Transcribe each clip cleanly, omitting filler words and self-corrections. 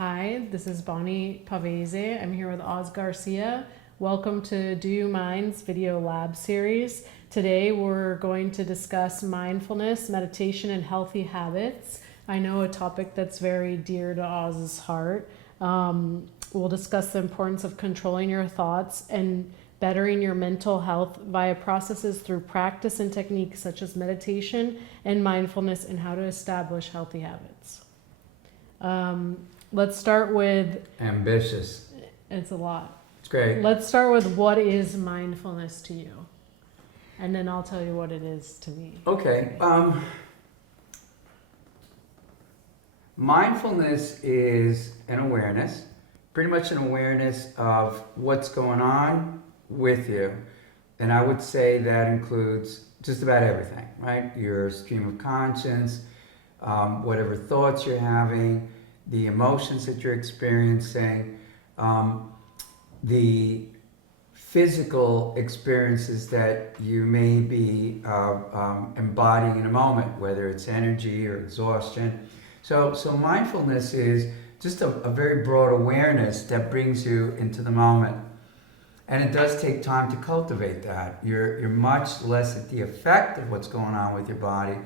Hi, this is Bonnie Pavese. I'm here with Oz Garcia. Welcome to Do You Mind's video lab series. Today we're going to discuss mindfulness, meditation, and healthy habits. I know a topic that's very dear to Oz's heart. We'll discuss the importance of controlling your thoughts and bettering your mental health via processes through practice and techniques such as meditation and mindfulness, and how to establish healthy habits. Let's start with... Ambitious. It's a lot. It's great. Let's start with, what is mindfulness to you? And then I'll tell you what it is to me. Okay. Mindfulness is an awareness, pretty much an awareness of what's going on with you. And I would say that includes just about everything, right? Your stream of conscience, whatever thoughts you're having, the emotions that you're experiencing, the physical experiences that you may be embodying in a moment, whether it's energy or exhaustion. So mindfulness is just a very broad awareness that brings you into the moment. And it does take time to cultivate that. You're much less at the effect of what's going on with your body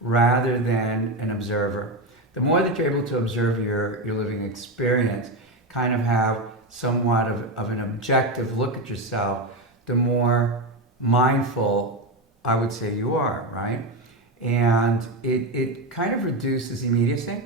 rather than an observer. The more that you're able to observe your living experience, kind of have somewhat of an objective look at yourself, the more mindful I would say you are, right? And it kind of reduces immediacy.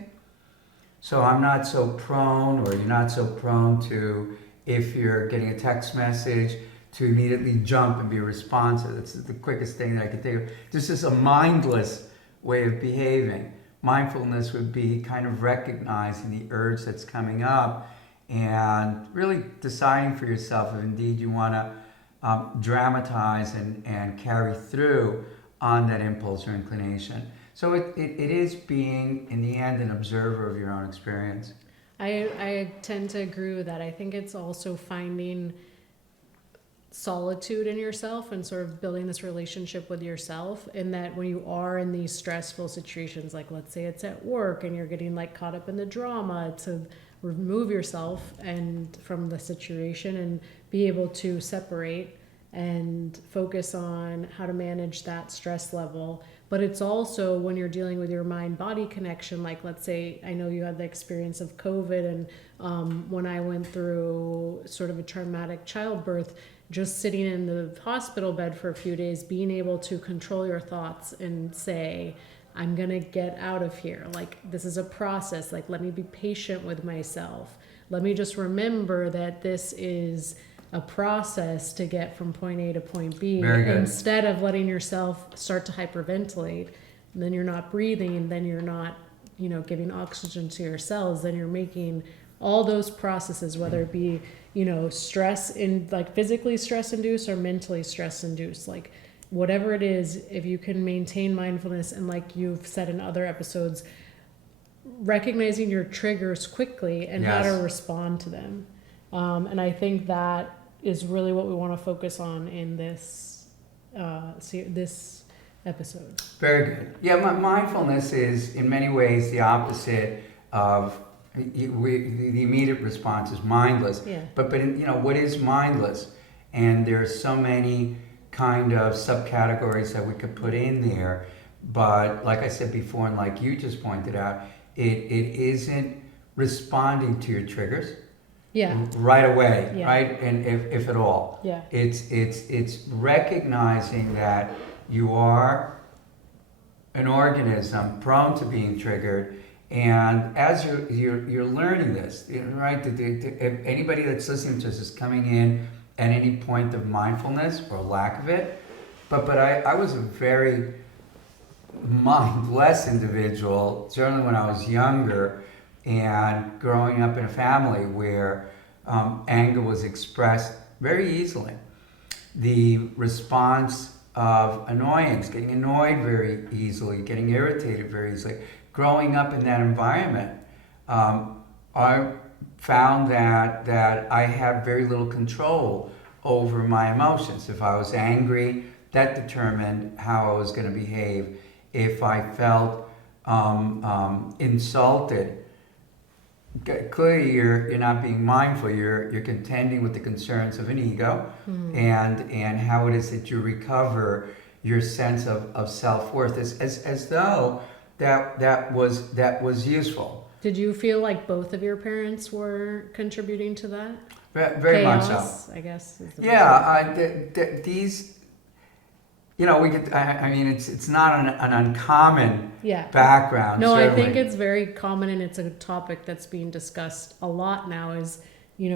So I'm not so prone, or you're not so prone to, if you're getting a text message, to immediately jump and be responsive. That's the quickest thing that I could think of. This is a mindless way of behaving. Mindfulness would be kind of recognizing the urge that's coming up and really deciding for yourself if indeed you want to dramatize and carry through on that impulse or inclination. So it is being, in the end, an observer of your own experience. I tend to agree with that. I think it's also finding solitude in yourself and sort of building this relationship with yourself, in that when you are in these stressful situations, like let's say it's at work and you're getting like caught up in the drama, to remove yourself and from the situation and be able to separate and focus on how to manage that stress level. But it's also when you're dealing with your mind-body connection, like let's say, I know you had the experience of COVID, and when I went through sort of a traumatic childbirth, just sitting in the hospital bed for a few days, being able to control your thoughts and say, I'm going to get out of here. Like, this is a process. Like, let me be patient with myself. Let me just remember that this is a process to get from point A to point B. Instead of letting yourself start to hyperventilate, and then you're not breathing, and then you're not, giving oxygen to your cells, then you're making all those processes, whether it be, stress in, like physically stress induced or mentally stress induced, like whatever it is, if you can maintain mindfulness and, like you've said in other episodes, recognizing your triggers quickly and how to respond to them. And I think that is really what we want to focus on in this this episode. Very good. Yeah, mindfulness is in many ways the opposite of the immediate response is mindless. Yeah. But what is mindless? And there's so many kind of subcategories that we could put in there. But like I said before, and like you just pointed out, it isn't responding to your triggers. Yeah. Right away, right? And if at all. Yeah. It's recognizing that you are an organism prone to being triggered, and as you're learning this, right? If anybody that's listening to this is coming in at any point of mindfulness or lack of it, but I was a very mindless individual, certainly when I was younger, and growing up in a family where anger was expressed very easily. The response of annoyance, getting annoyed very easily, getting irritated very easily. Growing up in that environment, I found that I had very little control over my emotions. If I was angry, that determined how I was going to behave. If I felt insulted, clearly you're not being mindful. You're contending with the concerns of an ego, and how it is that you recover your sense of self-worth, as though that was useful. Did you feel like both of your parents were contributing to that? Very much so. Chaos, I guess. Is the best Yeah, way. these, we could. I mean, it's not an uncommon Yeah. background. No, I certainly. think it's very common, and it's a topic that's being discussed a lot now. Is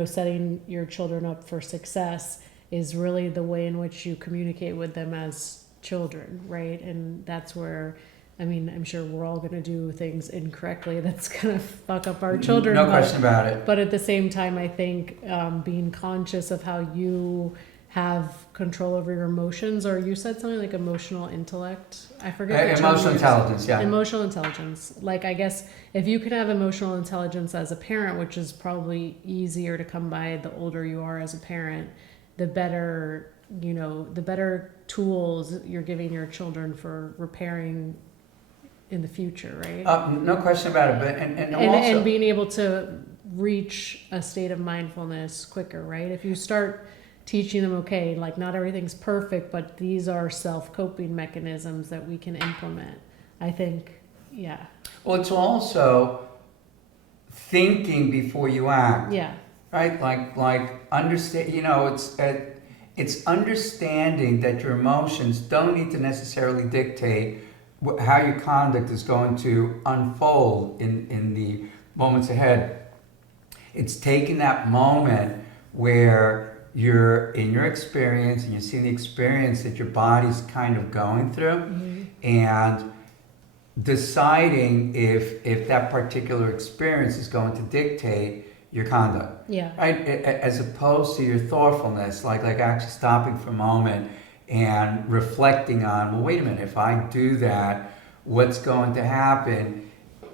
setting your children up for success is really the way in which you communicate with them as children, right? And that's where, I mean, I'm sure we're all going to do things incorrectly that's going to fuck up our children. No question about it. But at the same time, I think being conscious of how you have control over your emotions, or you said something like emotional intellect. I forget. The term Emotional you used. intelligence, yeah. Emotional intelligence. Like, I guess if you can have emotional intelligence as a parent, which is probably easier to come by the older you are as a parent, the better, the better tools you're giving your children for repairing in the future, right? No question about it. But and also And being able to reach a state of mindfulness quicker, right? If you start teaching them, okay, like not everything's perfect, but these are self-coping mechanisms that we can implement. I think, yeah. well, it's also thinking before you act. Yeah. Right? Like understand. It's understanding that your emotions don't need to necessarily dictate how your conduct is going to unfold in the moments ahead. It's taking that moment where you're in your experience and you're seeing the experience that your body's kind of going through, and deciding if that particular experience is going to dictate your conduct. Yeah. Right? As opposed to your thoughtfulness, like actually stopping for a moment and reflecting on, well, wait a minute, if I do that, what's going to happen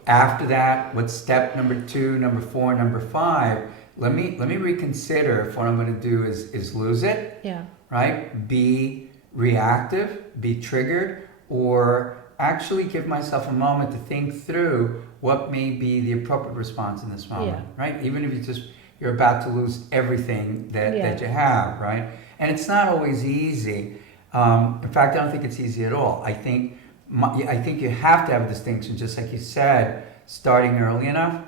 after that? What's step number 2, number 4, number 5? Let me reconsider if what I'm going to do is lose it. Yeah. Right? Be reactive, be triggered, or actually give myself a moment to think through what may be the appropriate response in this moment. Yeah. Right? Even if you're about to lose everything that you have, right? And it's not always easy. In fact, I don't think it's easy at all. I think you have to have a distinction, just like you said, starting early enough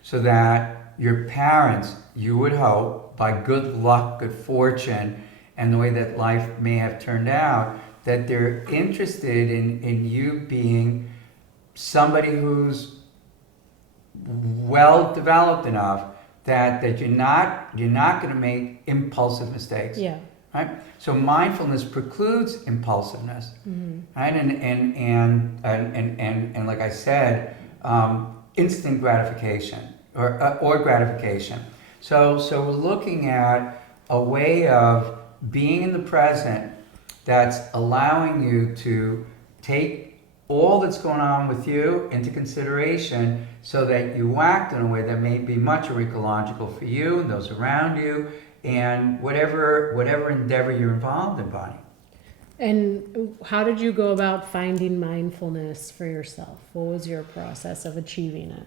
so that your parents, you would hope, by good luck, good fortune, and the way that life may have turned out, that they're interested in you being somebody who's well developed enough that you're not going to make impulsive mistakes. Yeah. Right? So mindfulness precludes impulsiveness. Right? And like I said, instant gratification or gratification. So we're looking at a way of being in the present that's allowing you to take all that's going on with you into consideration so that you act in a way that may be much more ecological for you and those around you and whatever endeavor you're involved in, Bonnie. And how did you go about finding mindfulness for yourself? What was your process of achieving it?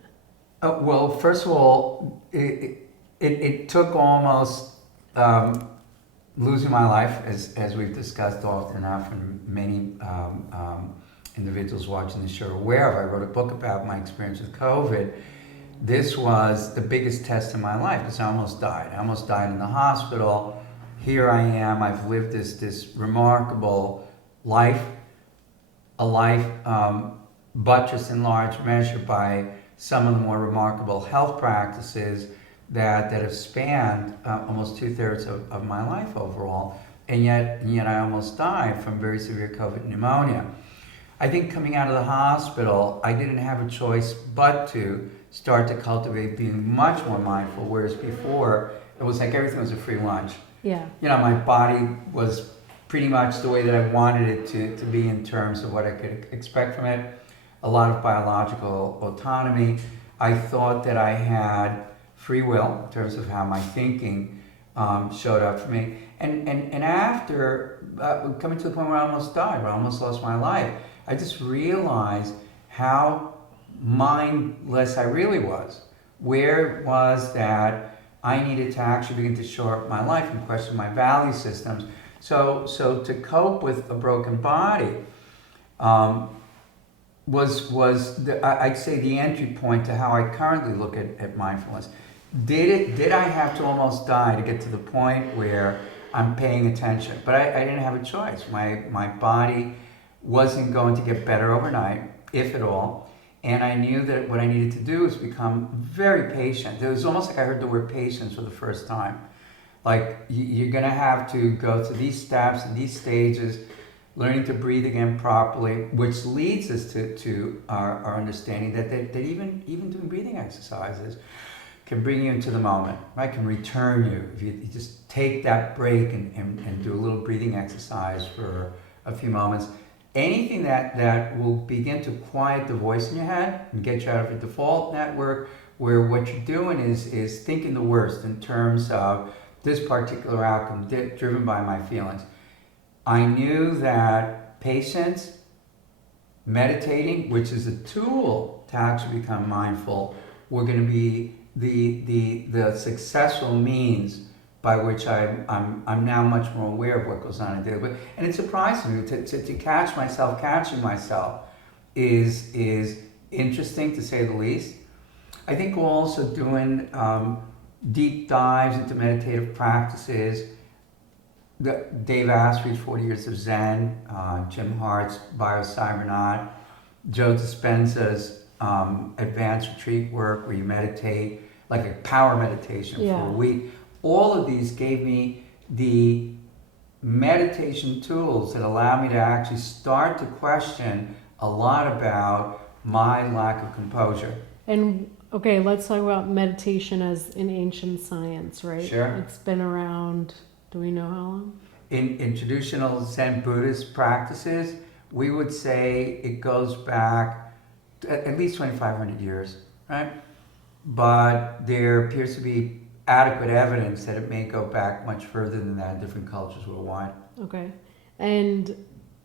Well, first of all, it took almost losing my life, as we've discussed often enough, and many individuals watching the show are aware of. I wrote a book about my experience with COVID. This was the biggest test of my life because I almost died. I almost died in the hospital. Here I am. I've lived this remarkable life, a life buttressed in large measure by some of the more remarkable health practices that have spanned almost 2/3 of my life overall, and yet I almost died from very severe COVID pneumonia. I think coming out of the hospital, I didn't have a choice but to start to cultivate being much more mindful, whereas before it was like everything was a free lunch. Yeah. My body was pretty much the way that I wanted it to be in terms of what I could expect from it. A lot of biological autonomy. I thought that I had free will in terms of how my thinking showed up for me. And after coming to the point where I almost died, where I almost lost my life, I just realized how mindless I really was. Where it was that I needed to actually begin to shore up my life and question my value systems. So to cope with a broken body um, I'd say the entry point to how I currently look at mindfulness. Did I have to almost die to get to the point where I'm paying attention? But I didn't have a choice. My body wasn't going to get better overnight, if at all. And I knew that what I needed to do was become very patient. It was almost like I heard the word patience for the first time. Like you're going to have to go through these steps and these stages, learning to breathe again properly, which leads us to our understanding that even doing breathing exercises can bring you into the moment, right? Can return you. If you just take that break and do a little breathing exercise for a few moments, anything that will begin to quiet the voice in your head and get you out of your default network, where what you're doing is thinking the worst in terms of this particular outcome driven by my feelings. I knew that patience, meditating, which is a tool to actually become mindful, were going to be the successful means by which I'm now much more aware of what goes on in daily life. And it surprises me to catch myself catching myself is interesting, to say the least. I think we're also doing deep dives into meditative practices. Dave Asprey's 40 Years of Zen, Jim Hart's Biocybernaut, Joe Dispenza's advanced retreat work where you meditate, like a power meditation for a week. All of these gave me the meditation tools that allow me to actually start to question a lot about my lack of composure. And okay, let's talk about meditation as an ancient science, right? Sure. It's been around, do we know how long? In traditional Zen Buddhist practices, we would say it goes back at least 2,500 years, right? But there appears to be adequate evidence that it may go back much further than that in different cultures worldwide. Okay. And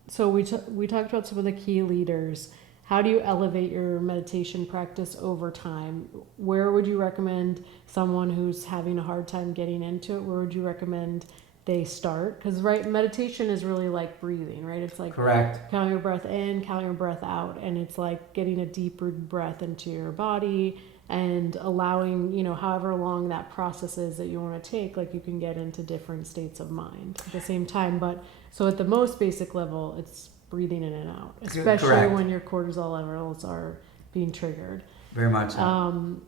so we talked about some of the key leaders. How do you elevate your meditation practice over time? Where would you recommend someone who's having a hard time getting into it? Where would you recommend they start? Because meditation is really like breathing, right? It's like correct. Counting your breath in, counting your breath out, and it's like getting a deeper breath into your body and allowing, however long that process is that you want to take, like you can get into different states of mind at the same time. But so at the most basic level, it's breathing in and out, especially correct. when your cortisol levels are being triggered. Very much so.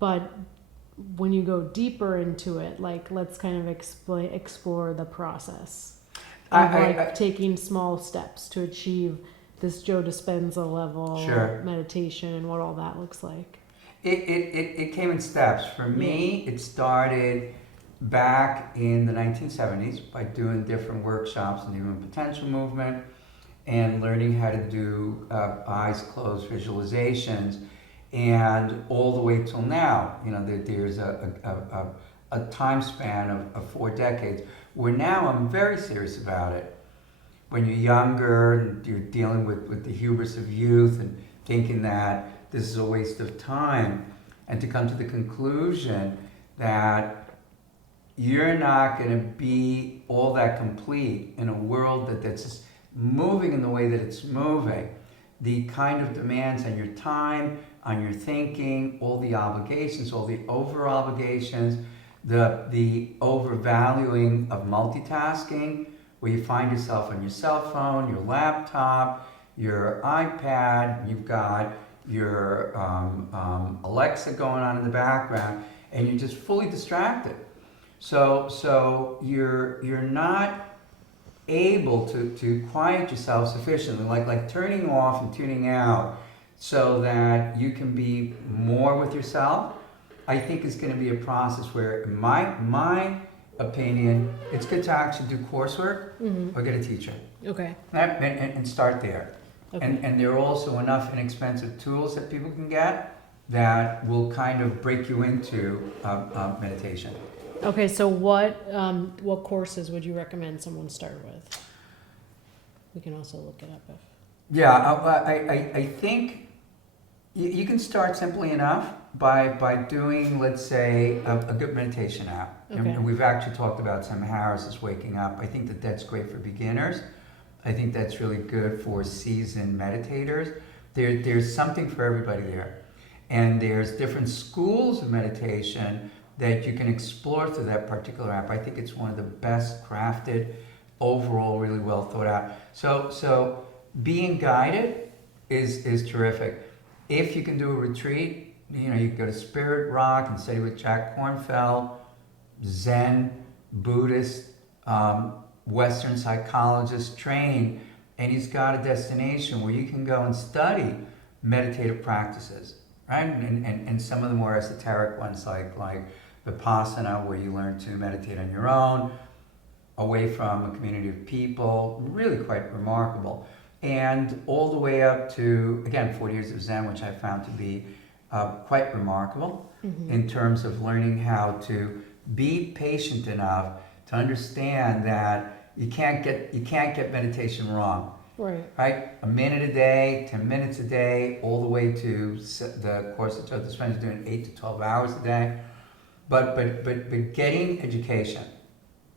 But when you go deeper into it, like let's kind of explore the process of taking small steps to achieve this Joe Dispenza level meditation and what all that looks like. It came in steps. For me, it started back in the 1970s by doing different workshops in the human potential movement and learning how to do eyes closed visualizations, and all the way till now. There's a time span of 4 decades where now I'm very serious about it. When you're younger and you're dealing with the hubris of youth and thinking that this is a waste of time, and to come to the conclusion that you're not going to be all that complete in a world that's just moving in the way that it's moving. The kind of demands on your time, on your thinking, all the obligations, all the over obligations, the overvaluing of multitasking, where you find yourself on your cell phone, your laptop, your iPad, you've got your Alexa going on in the background, and you're just fully distracted. So you're not able to quiet yourself sufficiently, like turning off and tuning out, so that you can be more with yourself. I think is going to be a process where, in my opinion, it's good to actually do coursework or get a teacher. Okay. And start there. Okay. And there are also enough inexpensive tools that people can get that will kind of break you into meditation. Okay, so what courses would you recommend someone start with? We can also look it up if. Yeah, I think You can start simply enough by doing, let's say, a good meditation app. Okay. And we've actually talked about Sam Harris's Waking Up. I think that that's great for beginners. I think that's really good for seasoned meditators. There's something for everybody there. And there's different schools of meditation that you can explore through that particular app. I think it's one of the best crafted, overall, really well thought out. So being guided is terrific. If you can do a retreat, you can go to Spirit Rock and study with Jack Kornfeld, Zen, Buddhist, Western psychologist trained, and he's got a destination where you can go and study meditative practices, right? And some of the more esoteric ones like Vipassana, where you learn to meditate on your own, away from a community of people, really quite remarkable. And all the way up to, again, 40 years of Zen, which I found to be quite remarkable in terms of learning how to be patient enough to understand that you can't get meditation wrong. Right? A minute a day, 10 minutes a day, all the way to the course that Joe Dispenza is doing 8 to 12 hours a day. But getting education,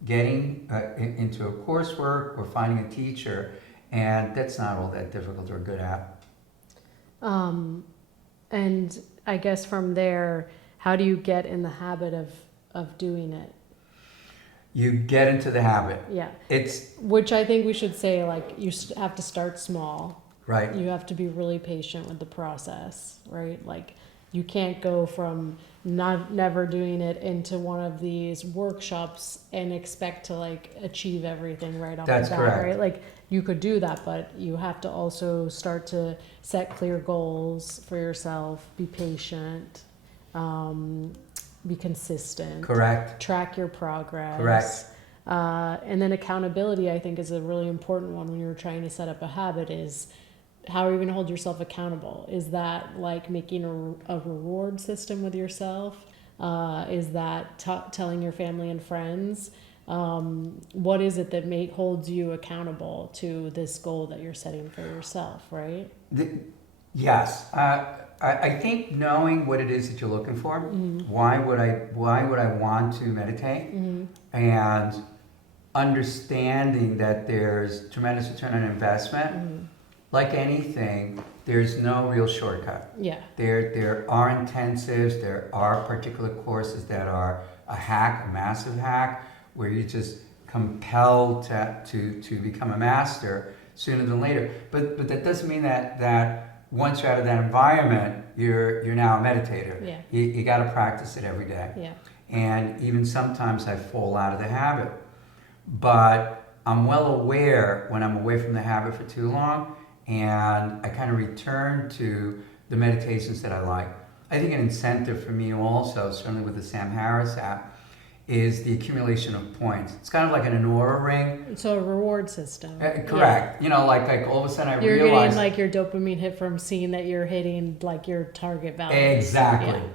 getting into a coursework or finding a teacher, and that's not all that difficult or good at. And I guess from there, how do you get in the habit of doing it? You get into the habit. Yeah. It's which I think we should say, like, you have to start small. right. You have to be really patient with the process, right? Like, you can't go from never doing it into one of these workshops and expect to like achieve everything right off That's the bat, correct. right? Like, you could do that, but you have to also start to set clear goals for yourself, be patient, be consistent. Correct. Track your progress. Correct. And then accountability, I think, is a really important one when you're trying to set up a habit. Is how are you going to hold yourself accountable? Is that like making a reward system with yourself? Is that telling your family and friends? What is it that holds you accountable to this goal that you're setting for yourself, right? Yes. I think knowing what it is that you're looking for, why would I want to meditate, and understanding that there's tremendous return on investment. Like anything, there's no real shortcut. Yeah. There are intensives, there are particular courses that are a hack, a massive hack, where you're just compelled to become a master sooner than later. But that doesn't mean that once you're out of that environment, you're now a meditator. Yeah. You got to practice it every day. Yeah. And even sometimes I fall out of the habit. But I'm well aware when I'm away from the habit for too long, and I kind of return to the meditations that I like. I think an incentive for me also, certainly with the Sam Harris app, is the accumulation of points. It's kind of like an Aurora ring. So a reward system. Correct. Yeah. Like all of a sudden You're realize... getting like your dopamine hit from seeing that you're hitting like your target value. Exactly. Yeah.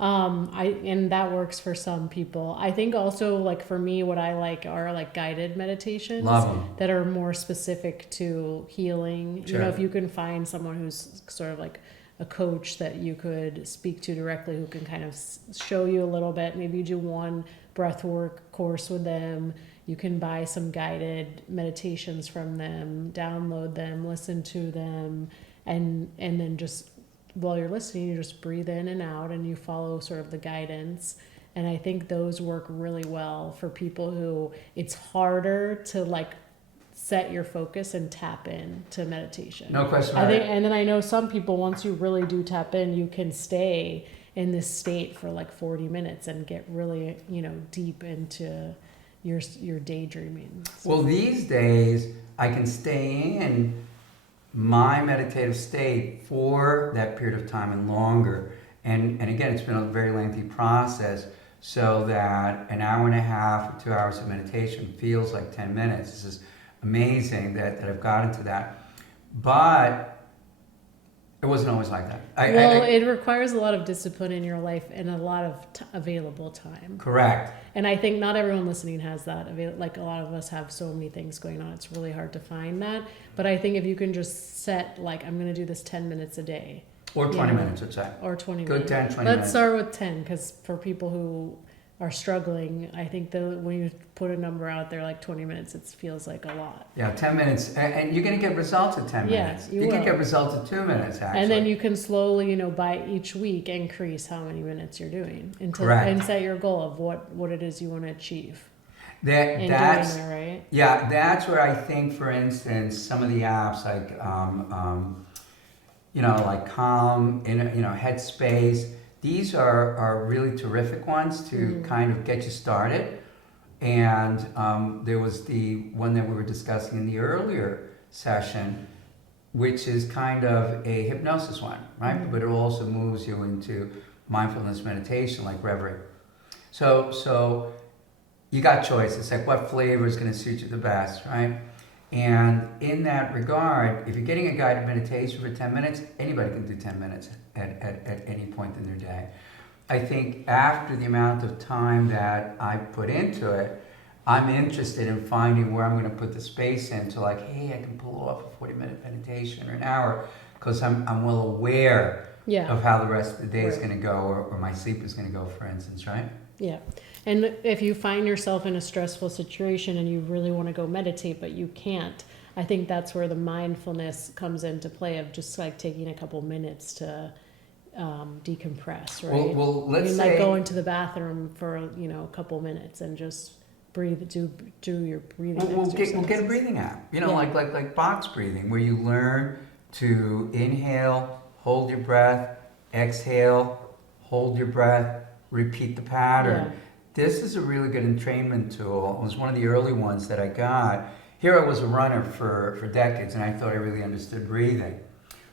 And that works for some people. I think also, like, for me, what I like are like guided meditations. Love them. That are more specific to healing. Sure. You know, if you can find someone who's sort of like a coach that you could speak to directly, who can kind of show you a little bit, maybe you do one breathwork course with them. You can buy some guided meditations from them, download them, listen to them, and then just while you're listening, you just breathe in and out and you follow sort of the guidance. And I think those work really well for people who it's harder to like set your focus and tap in to meditation. No question I about think, it. and then I know some people, once you really do tap in, you can stay in this state for like 40 minutes and get really, deep into your daydreaming. Well, these days I can stay in my meditative state for that period of time and longer. And again, it's been a very lengthy process, so that an hour and a half or 2 hours of meditation feels like 10 minutes. This is amazing that I've gotten to that. But it wasn't always like that. It requires a lot of discipline in your life and a lot of available time. Correct. And I think not everyone listening has that. Like, a lot of us have so many things going on. It's really hard to find that. But I think if you can just set, like, I'm going to do this 10 minutes a day. Or 20 Yeah. minutes, let's say. or 20 Good minutes. 10, 20 Let's minutes. start with 10, because for people who are struggling, I think when you put a number out there like 20 minutes, it feels like a lot. Yeah, 10 minutes. And you're going to get results at 10 Yeah, minutes. you can will. get results at 2 minutes, actually. And then you can slowly, by each week, increase how many minutes you're doing Correct. and set your goal of what it is you want to achieve in That's doing that, right? Yeah, that's where I think, for instance, some of the apps like, like Calm, Headspace, these are really terrific ones to kind of get you started. And there was the one that we were discussing in the earlier session, which is kind of a hypnosis one, right? But it also moves you into mindfulness meditation, like reverie. So you got choices, like what flavor is going to suit you the best, right? And in that regard, if you're getting a guided meditation for 10 minutes, anybody can do 10 minutes at any point in their day. I think after the amount of time that I put into it, I'm interested in finding where I'm going to put the space into, like, hey, I can pull off a 40-minute meditation or an hour, because I'm well aware of how the rest of the day is going to go, or my sleep is going to go, for instance, right? Yeah. And if you find yourself in a stressful situation and you really want to go meditate, but you can't, I think that's where the mindfulness comes into play, of just like taking a couple minutes to decompress, right? Well, let's like say, going to the bathroom for a couple minutes and just breathe, do your breathing we'll get a exercises. breathing app, like box breathing, where you learn to inhale, hold your breath, exhale, hold your breath, repeat the pattern. Yeah. This is a really good entrainment tool. It was one of the early ones that I got. Here I was a runner for decades, and I thought I really understood breathing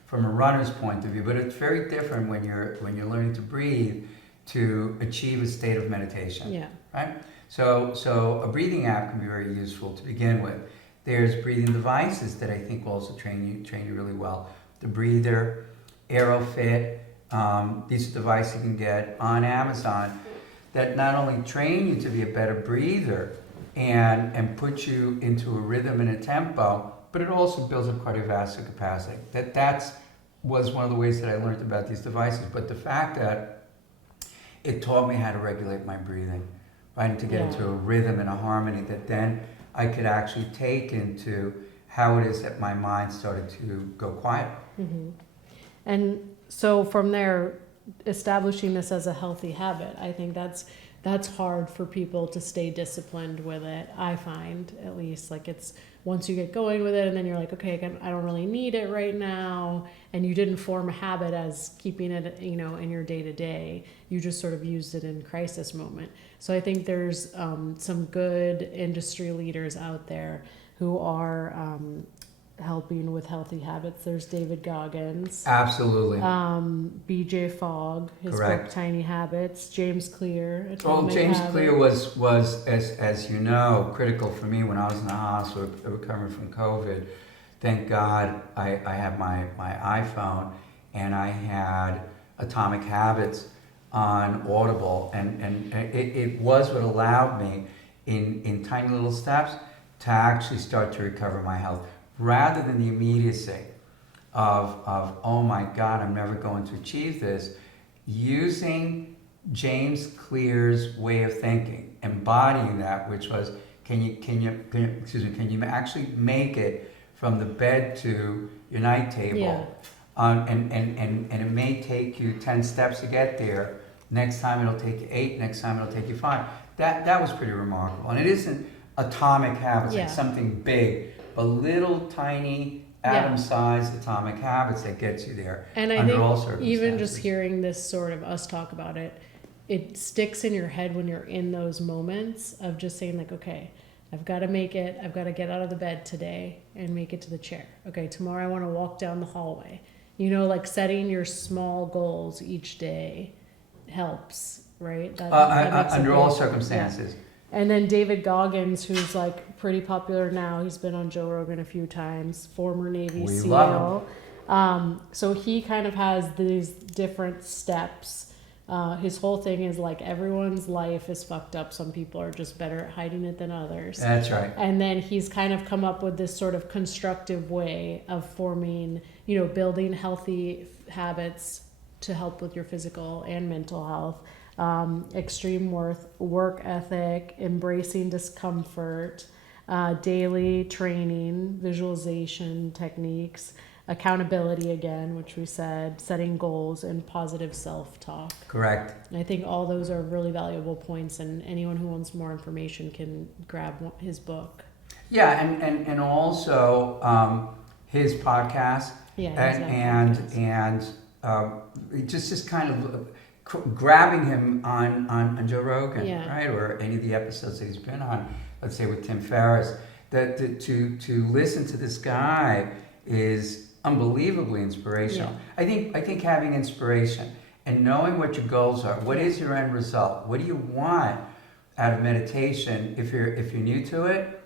from a runner's point of view. But it's very different when you're learning to breathe to achieve a state of meditation. Yeah. Right? So a breathing app can be very useful to begin with. There's breathing devices that I think will also train you really well. The Breather, AeroFit. These are devices you can get on Amazon that not only train you to be a better breather and put you into a rhythm and a tempo, but it also builds up cardiovascular capacity. That was one of the ways that I learned about these devices. But the fact that it taught me how to regulate my breathing, right, and to get into a rhythm and a harmony that then I could actually take into how it is that my mind started to go quiet. Mm-hmm. And so from there, establishing this as a healthy habit, I think that's hard for people to stay disciplined with it. I find, at least, like, it's once you get going with it and then you're like, okay, again, I don't really need it right now, and you didn't form a habit as keeping it in your day-to-day, you just sort of used it in crisis moment. So I think there's some good industry leaders out there who are helping with healthy habits. There's David Goggins. Absolutely. BJ Fogg, his Correct. book Tiny Habits. James Clear. James Clear was as you know, critical for me when I was in the hospital recovering from COVID. Thank God I have my iPhone, and I had Atomic Habits on Audible, and it was what allowed me in tiny little steps to actually start to recover my health, rather than the immediacy of oh my God, I'm never going to achieve this. Using James Clear's way of thinking, embodying that, which was, can you actually make it from the bed to your night table? Yeah. And it may take you 10 steps to get there. Next time it'll take you 8. Next time it'll take you 5. That was pretty remarkable. And it isn't atomic habits, it's something big, but little tiny atom-sized atomic habits that gets you there. And I under think all circumstances. even just hearing this sort of us talk about it, it sticks in your head when you're in those moments of just saying, like, okay, I've got to make it. I've got to get out of the bed today and make it to the chair. Okay, tomorrow I want to walk down the hallway. Like setting your small goals each day helps, right? That makes under a all big- circumstances. yeah. And then David Goggins, who's like pretty popular now, he's been on Joe Rogan a few times, former Navy We SEAL. love So he kind of has these different steps His whole thing is like everyone's life is fucked up. Some people are just better at hiding it than others. That's right. And then he's kind of come up with this sort of constructive way of forming, building healthy habits to help with your physical and mental health. Extreme work ethic, embracing discomfort, daily training, visualization techniques, accountability again, which we said, setting goals, and positive self-talk. Correct. And I think all those are really valuable points, and anyone who wants more information can grab his book. Yeah, and also his podcast. Yeah, and just kind of grabbing him on Joe Rogan, Yeah. right, or any of the episodes that he's been on. Let's say with Tim Ferriss, that to listen to this guy is unbelievably inspirational. Yeah. I think having inspiration and knowing what your goals are, what is your end result, what do you want out of meditation if you're new to it,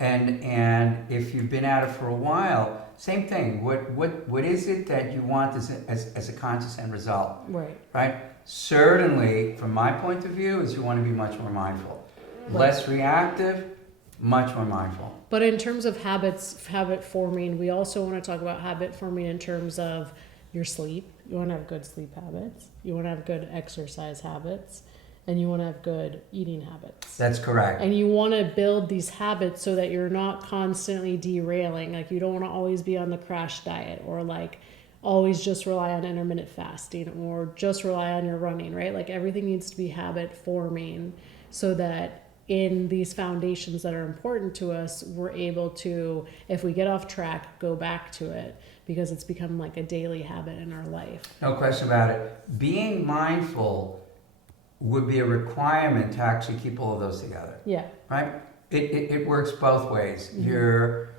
and if you've been at it for a while, same thing. What is it that you want as a conscious end result? Right. Certainly, from my point of view, is you want to be much more mindful, less reactive, much more mindful. But in terms of habit forming, we also want to talk about habit forming in terms of your sleep. You want to have good sleep habits. You want to have good exercise habits. And you want to have good eating habits. That's correct. And you want to build these habits so that you're not constantly derailing. Like you don't want to always be on the crash diet, or like always just rely on intermittent fasting, or just rely on your running, right? Like everything needs to be habit forming so that in these foundations that are important to us, we're able to, if we get off track, go back to it, because it's become like a daily habit in our life. No question about it. Being mindful would be a requirement to actually keep all of those together. Yeah. Right? It works both ways. Mm-hmm. You're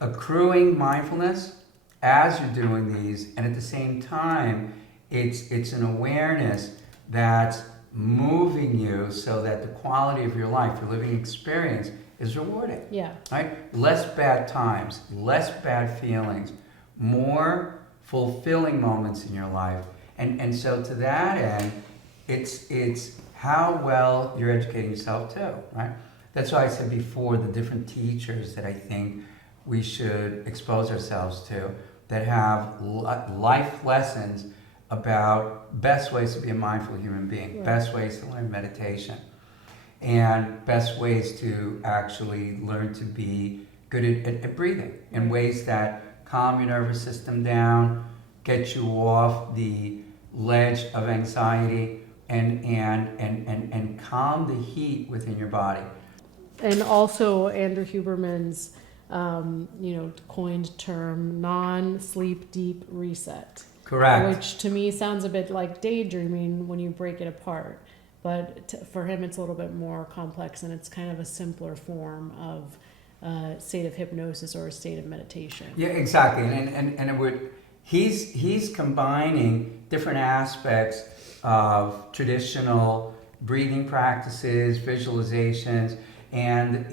accruing mindfulness as you're doing these, and at the same time, it's an awareness that's moving you so that the quality of your life, your living experience, is rewarding. Yeah. Right? Less bad times, less bad feelings, more fulfilling moments in your life. And so to that end, it's how well you're educating yourself too, right? That's why I said before, the different teachers that I think we should expose ourselves to, that have life lessons about best ways to be a mindful human being, right. Best ways to learn meditation, and best ways to actually learn to be good at breathing in ways that calm your nervous system down, get you off the ledge of anxiety, and calm the heat within your body. And also Andrew Huberman's coined term, non-sleep deep reset. Correct. Which to me sounds a bit like daydreaming when you break it apart. But for him, it's a little bit more complex, and it's kind of a simpler form of a state of hypnosis or a state of meditation. Yeah, exactly. And it would, he's combining different aspects of traditional breathing practices, visualizations, and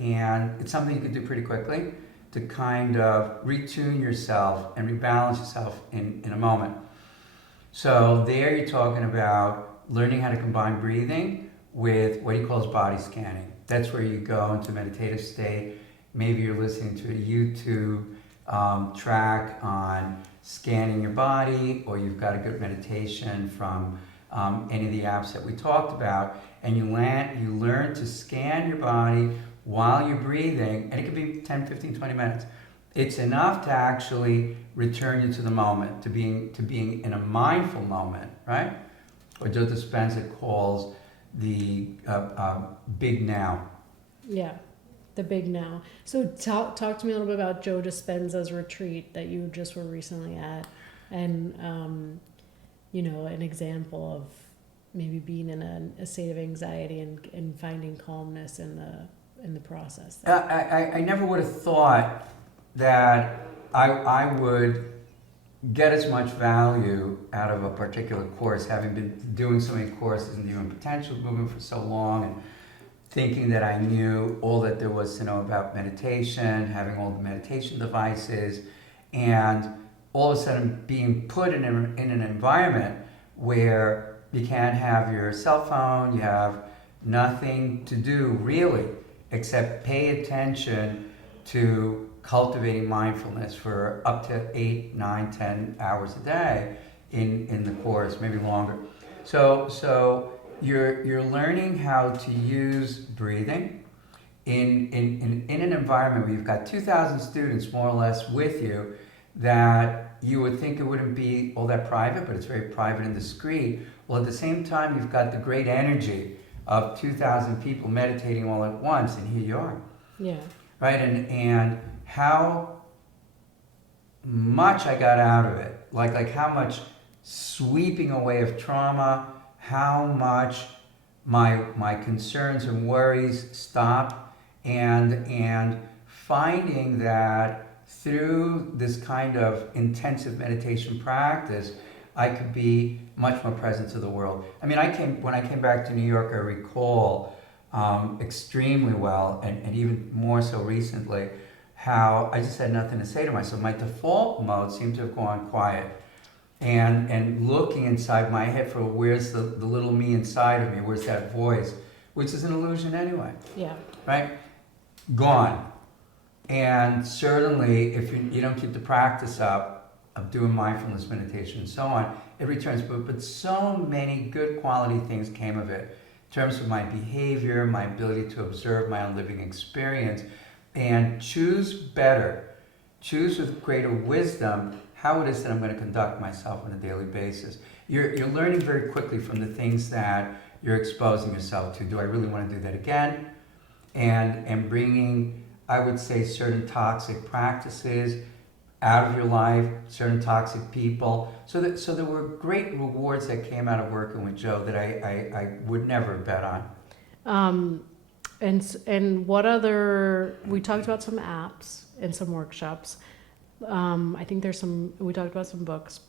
it's something you can do pretty quickly to kind of retune yourself and rebalance yourself in a moment. So there you're talking about learning how to combine breathing with what he calls body scanning. That's where you go into meditative state. Maybe you're listening to a YouTube track on scanning your body, or you've got a good meditation from any of the apps that we talked about, and you learn to scan your body while you're breathing, and it could be 10, 15, 20 minutes. It's enough to actually return you to the moment, to being in a mindful moment, right? What Joe Dispenza calls the big now. Yeah, the big now. So talk to me a little bit about Joe Dispenza's retreat that you just were recently at, and an example of maybe being in a state of anxiety and finding calmness in the process. I never would have thought that I would get as much value out of a particular course, having been doing so many courses in the Human Potential Movement for so long, and thinking that I knew all that there was to know about meditation, having all the meditation devices, and all of a sudden being put in an environment where You can't have your cell phone. You have nothing to do really except pay attention to cultivating mindfulness for up to 8, 9, 10 hours a day in the course, maybe longer. So you're learning how to use breathing in an environment where you've got 2,000 students more or less with you, that you would think it wouldn't be all that private, but it's very private and discreet. Well, at the same time, you've got the great energy of 2,000 people meditating all at once, and here you are. Yeah. Right? And how much I got out of it, like how much sweeping away of trauma, how much my concerns and worries stopped, and finding that through this kind of intensive meditation practice, I could be much more present to the world. I mean, when I came back to New York, I recall extremely well, and even more so recently, how I just had nothing to say to myself. My default mode seemed to have gone quiet. And looking inside my head for where's the little me inside of me, where's that voice, which is an illusion anyway. Yeah. Right? Gone. And certainly, if you don't keep the practice up of doing mindfulness meditation and so on, it returns. But so many good quality things came of it in terms of my behavior, my ability to observe my own living experience, and choose better, choose with greater wisdom how it is that I'm going to conduct myself on a daily basis. You're learning very quickly from the things that you're exposing yourself to. Do I really want to do that again? And bringing, I would say, certain toxic practices out of your life, certain toxic people. So there were great rewards that came out of working with Joe that I would never bet on. And what other, we talked about some apps and some workshops. I think we talked about some books,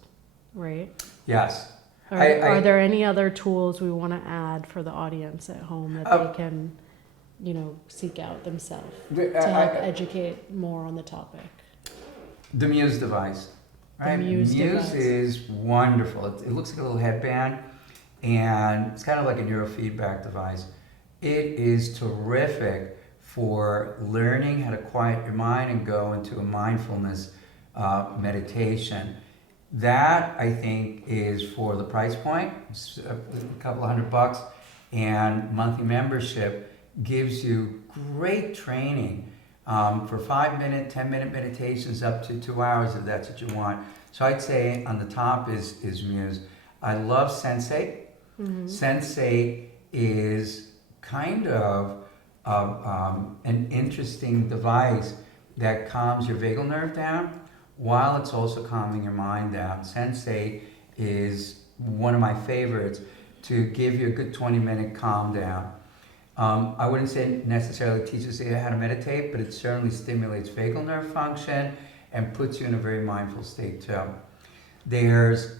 right? Yes. Are there any other tools we want to add for the audience at home that they can, seek out themselves to help educate more on the topic? The Muse device, right? The Muse device is wonderful. It looks like a little headband, and it's kind of like a neurofeedback device. It is terrific for learning how to quiet your mind and go into a mindfulness meditation. That, I think, is for the price point. It's a couple of $100, and monthly membership gives you great training for 5-minute, 10-minute meditations up to 2 hours if that's what you want. So I'd say on the top is Muse. I love Sensate. Mm-hmm. Sensate is kind of an interesting device that calms your vagal nerve down while it's also calming your mind down. Sensate is one of my favorites to give you a good 20-minute calm down. I wouldn't say it necessarily teaches you how to meditate, but it certainly stimulates vagal nerve function and puts you in a very mindful state too. There's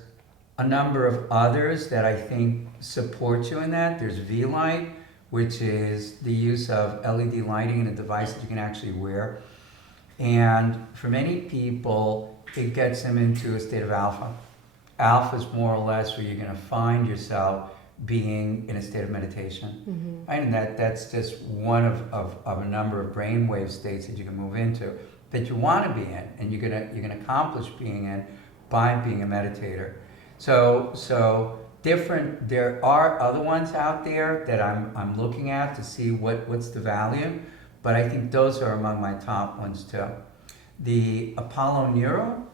a number of others that I think support you in that. There's V-Light, which is the use of LED lighting in a device that you can actually wear. And for many people, it gets them into a state of alpha. Alpha is more or less where you're going to find yourself being in a state of meditation. Mm-hmm. Right? And that's just one of a number of brainwave states that you can move into that you want to be in, and you're gonna accomplish being in by being a meditator. So different. There are other ones out there that I'm looking at to see what's the value, but I think those are among my top ones too. The Apollo Neuro,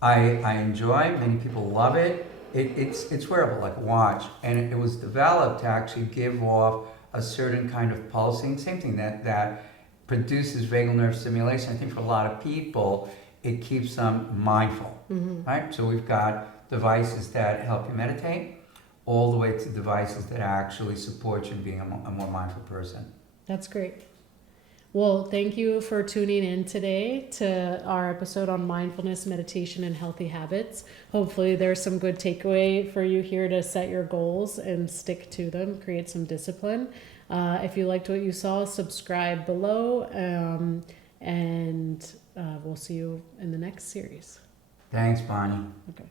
I enjoy. Many people love it. It's wearable like a watch, and it was developed to actually give off a certain kind of pulsing, same thing that produces vagal nerve stimulation. I think for a lot of people, it keeps them mindful, mm-hmm. right? So we've got devices that help you meditate, all the way to devices that actually support you in being a more mindful person. That's great. Well, thank you for tuning in today to our episode on mindfulness, meditation, and healthy habits. Hopefully there's some good takeaway for you here to set your goals and stick to them, create some discipline. If you liked what you saw, subscribe below, and we'll see you in the next series. Thanks, Bonnie. Okay.